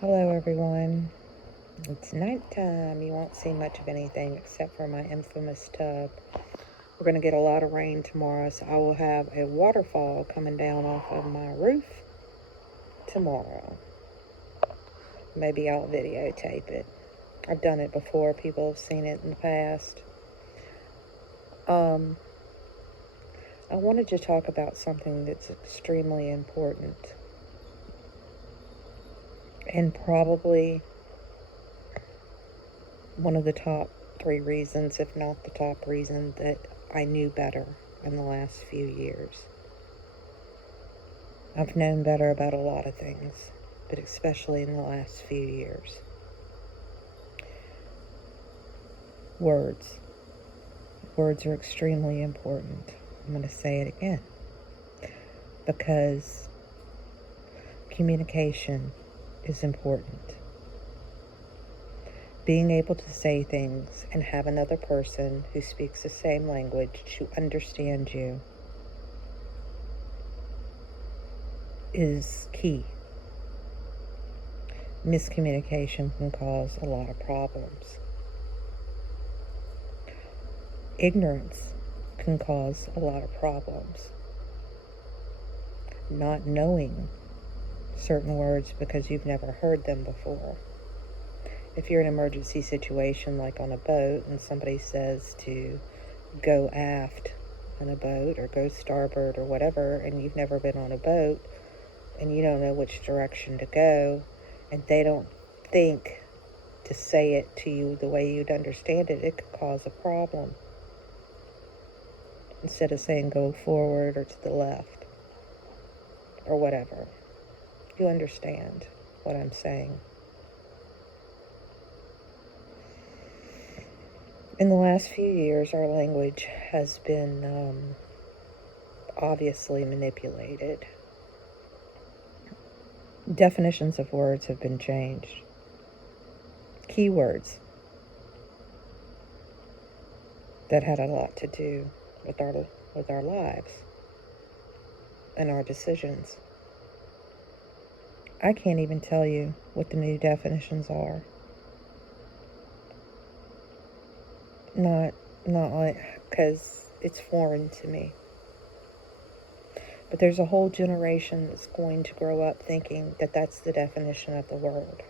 Hello everyone. It's nighttime. You won't see much of anything except for my infamous tub. We're going to get a lot of rain tomorrow, so I will have a waterfall coming down off of my roof tomorrow. Maybe I'll videotape it. I've done it before. People have seen it in the past. I wanted to talk about something that's extremely important and probably one of the top 3 reasons, if not the top reason, that I knew better in the last few years. I've known better about a lot of things, but especially in the last few years. Words. Words are extremely important. I'm going to say it again. Because communication is important. Being able to say things and have another person who speaks the same language to understand you is key. Miscommunication can cause a lot of problems. Ignorance can cause a lot of problems. Not knowing certain words because you've never heard them before. If you're in an emergency situation like on a boat and somebody says to go aft on a boat or go starboard or whatever, and you've never been on a boat and you don't know which direction to go, and they don't think to say it to you the way you'd understand it, it could cause a problem. Instead of saying go forward or to the left or whatever. You understand what I'm saying. In the last few years, our language has been obviously manipulated. Definitions of words have been changed. Keywords that had a lot to do with our lives and our decisions. I can't even tell you what the new definitions are. Not like, because it's foreign to me. But there's a whole generation that's going to grow up thinking that that's the definition of the word.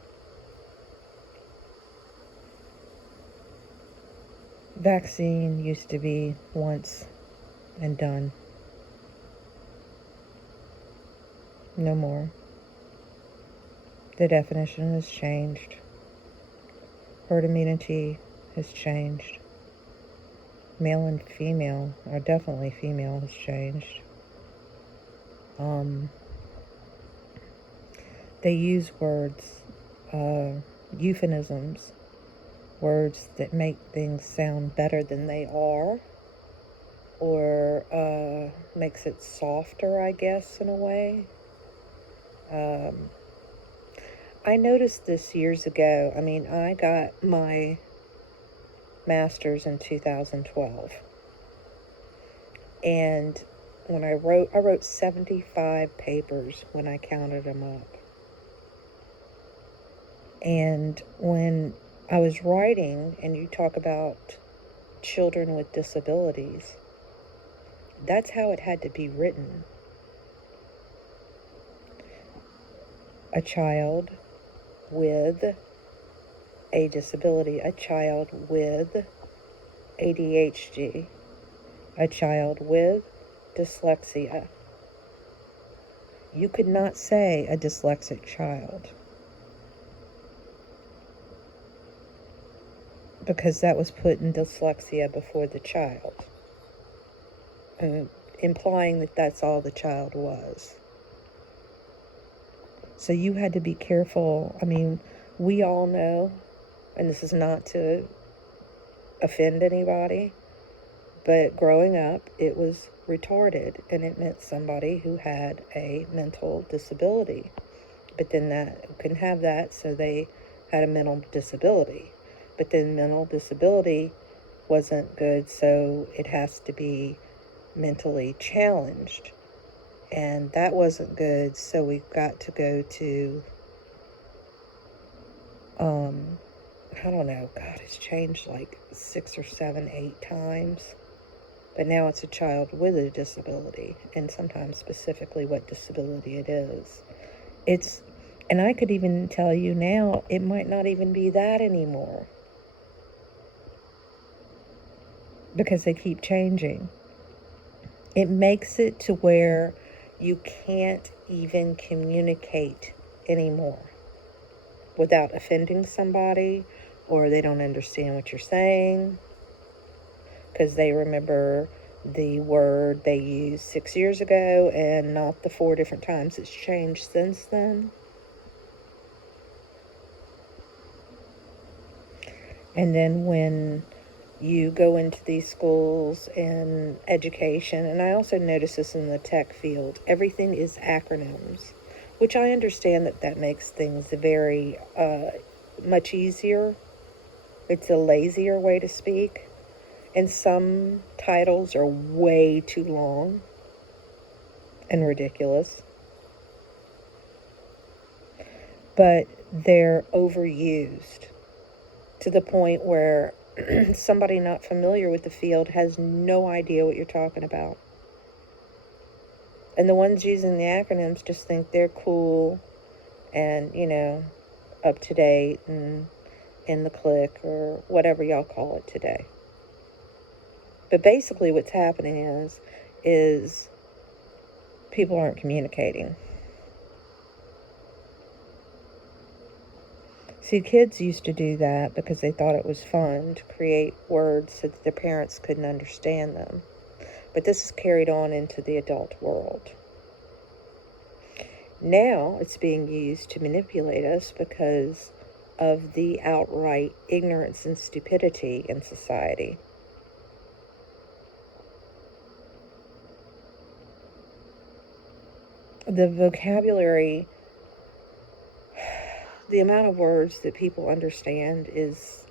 Vaccine used to be once and done. No more. The definition has changed. Herd immunity has changed. Male and female, or definitely female, has changed. They use words, euphemisms, words that make things sound better than they are, or makes it softer, I guess, in a way. I noticed this years ago. I got my master's in 2012. And when I wrote 75 papers when I counted them up. And when I was writing, and you talk about children with disabilities, that's how it had to be written. A child with a disability, a child with ADHD, a child with dyslexia. You could not say a dyslexic child, because that was putting dyslexia before the child, and implying that that's all the child was. So you had to be careful. We all know, and this is not to offend anybody, but growing up, it was retarded, and it meant somebody who had a mental disability. But then that couldn't have that, so they had a mental disability. But then mental disability wasn't good, so it has to be mentally challenged. And that wasn't good, so we got to go to I don't know, God, it's changed like 6 or 7, 8 times. But now it's a child with a disability, and sometimes specifically what disability it is. And I could even tell you now, it might not even be that anymore. Because they keep changing. It makes it to where you can't even communicate anymore without offending somebody, or they don't understand what you're saying because they remember the word they used 6 years ago and not the 4 different times it's changed since then. And then when you go into these schools and education, and I also notice this in the tech field, everything is acronyms, which I understand that makes things very much easier. It's a lazier way to speak. And some titles are way too long and ridiculous. But they're overused to the point where somebody not familiar with the field has no idea what you're talking about. And the ones using the acronyms just think they're cool and, up to date and in the click or whatever y'all call it today. But basically what's happening is people aren't communicating. See, kids used to do that because they thought it was fun to create words so that their parents couldn't understand them. But this is carried on into the adult world. Now it's being used to manipulate us because of the outright ignorance and stupidity in society. The vocabulary, the amount of words that people understand is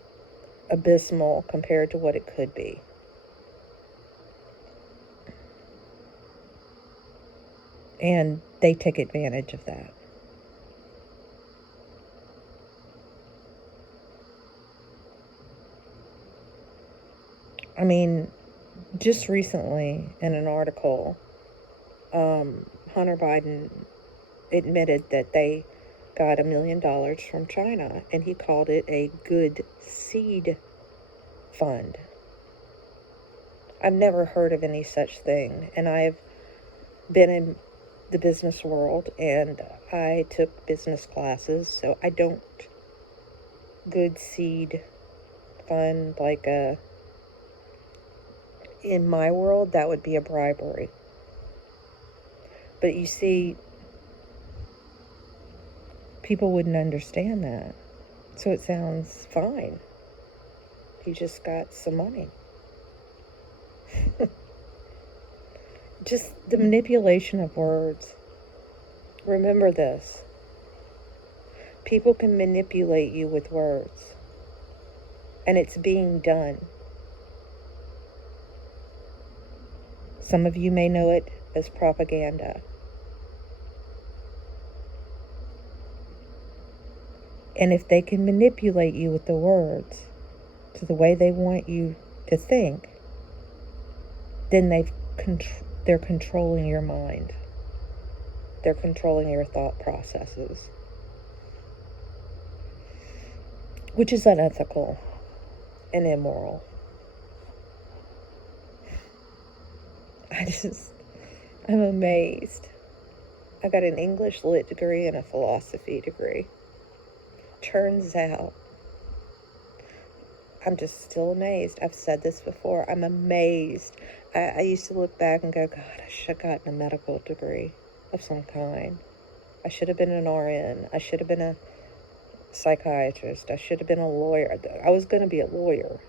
abysmal compared to what it could be. And they take advantage of that. I mean, just recently in an article, Hunter Biden admitted that they got $1 million from China, and he called it a good seed fund. I've never heard of any such thing, and I've been in the business world, and I took business classes, so I don't good seed fund like in my world, that would be a bribery. But you see, people wouldn't understand that. So it sounds fine. You just got some money. Just the manipulation of words. Remember this. People can manipulate you with words. And it's being done. Some of you may know it as propaganda. And if they can manipulate you with the words to the way they want you to think, then they're controlling your mind. They're controlling your thought processes, which is unethical and immoral. I'm amazed. I got an English lit degree and a philosophy degree. Turns out, I'm just still amazed. I've said this before. I'm amazed. I used to look back and go, God, I should have gotten a medical degree of some kind. I should have been an RN. I should have been a psychiatrist. I should have been a lawyer. I was going to be a lawyer.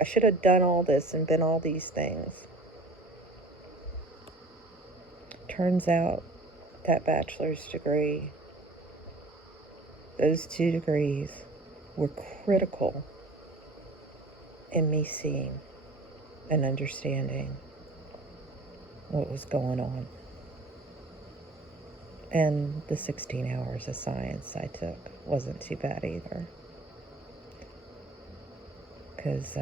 I should have done all this and been all these things. Turns out that bachelor's degree, those 2 degrees were critical in me seeing and understanding what was going on. And the 16 hours of science I took wasn't too bad either. because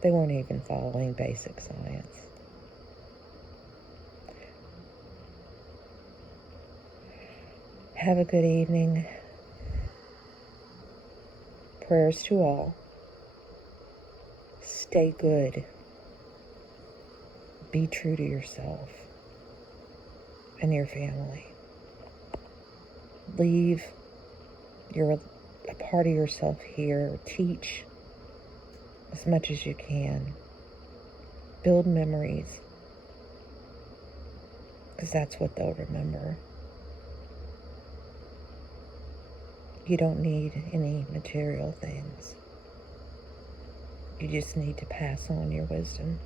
they weren't even following basic science. Have a good evening. Prayers to all. Stay good. Be true to yourself and your family. Leave a part of yourself here. Teach as much as you can. Build memories, because that's what they'll remember. You don't need any material things. You just need to pass on your wisdom.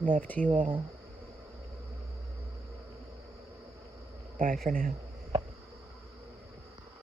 Love to you all. Bye for now.